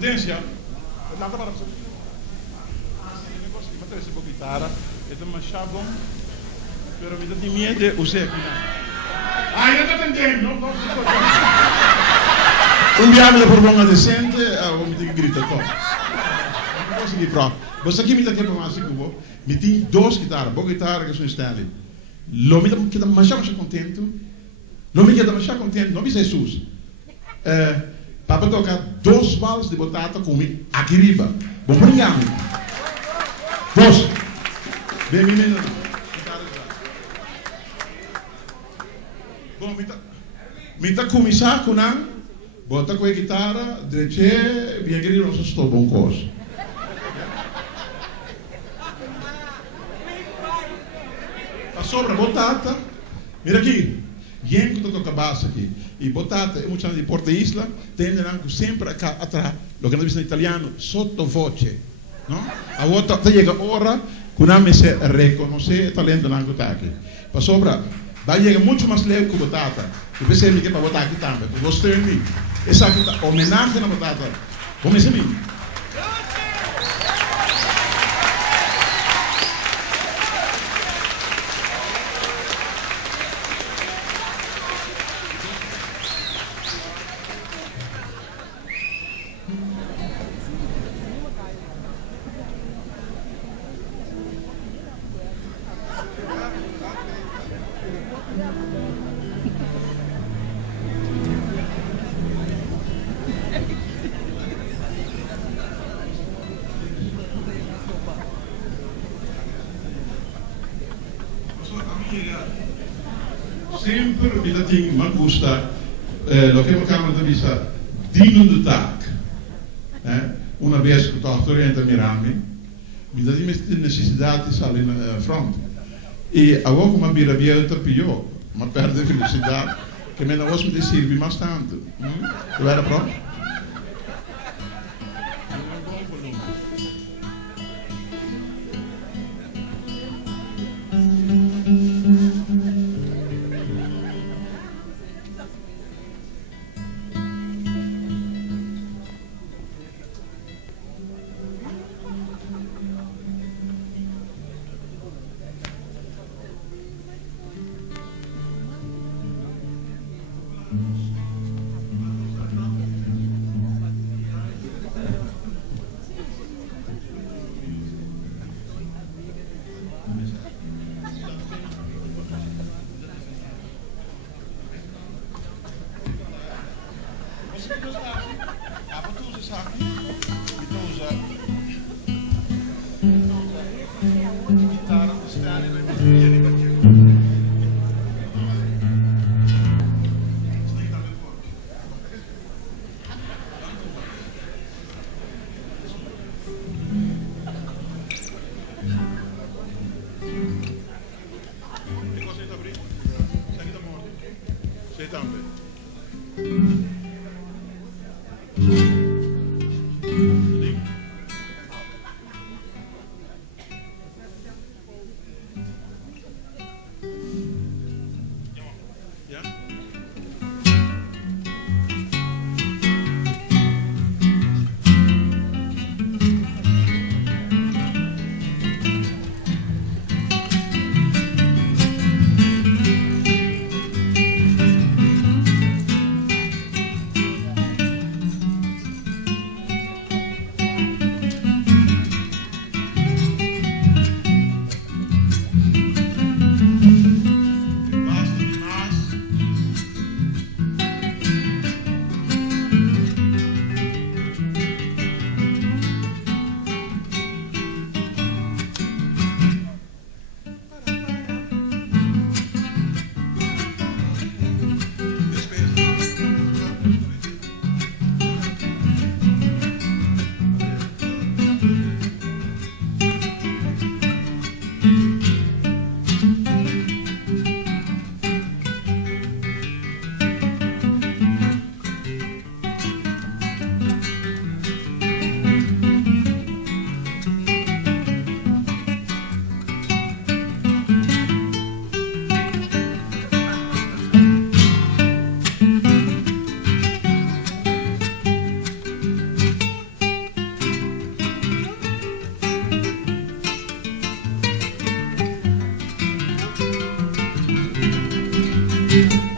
Potência. Nada para você. Eu esse pouco guitarra, é de machado, pero me dá medo de usar aqui. Ah, eu não entendo, não. Viaggio per buona decente, mi dico grita to. Non posso dire proprio. Você aqui me dá tempo mais seguro. Me tem duas guitarras, boa guitarra que são Stanley. Lo me dá que dá mais contento. Lo me queda mais contento, não me sei sus. Papa toca dois balas de batata comigo aqui riba. Bom brincar. Vos. Bem menino. Bom, me tá começar com bota com a guitarra, dice, via che non so sto buon coso. A sopra botata, mira aqui, viene con la base aqui. E botata, muitos anos de Porta Isla, tende anche sempre atrás, lo che hanno visto in italiano, sottovoce, no? A volta, llega ora, con me se reconoce il talento anche aqui. Pa sopra, vai llegar muito mais leve que botata. Eu pensei que para botar aqui também, porque gostei de mim. Essa aqui está homenagem na batata. Vamos ver mim. Sempre me gusta lo che chiamano da vista dienende taak. Una vez que estou orientando a mirarmi, mi dá necessidades ali na frente. E agora como a bira aberta pior, ma perde felicidade, que me não gosto de servir mais tanto. Tu era pronto? Amém.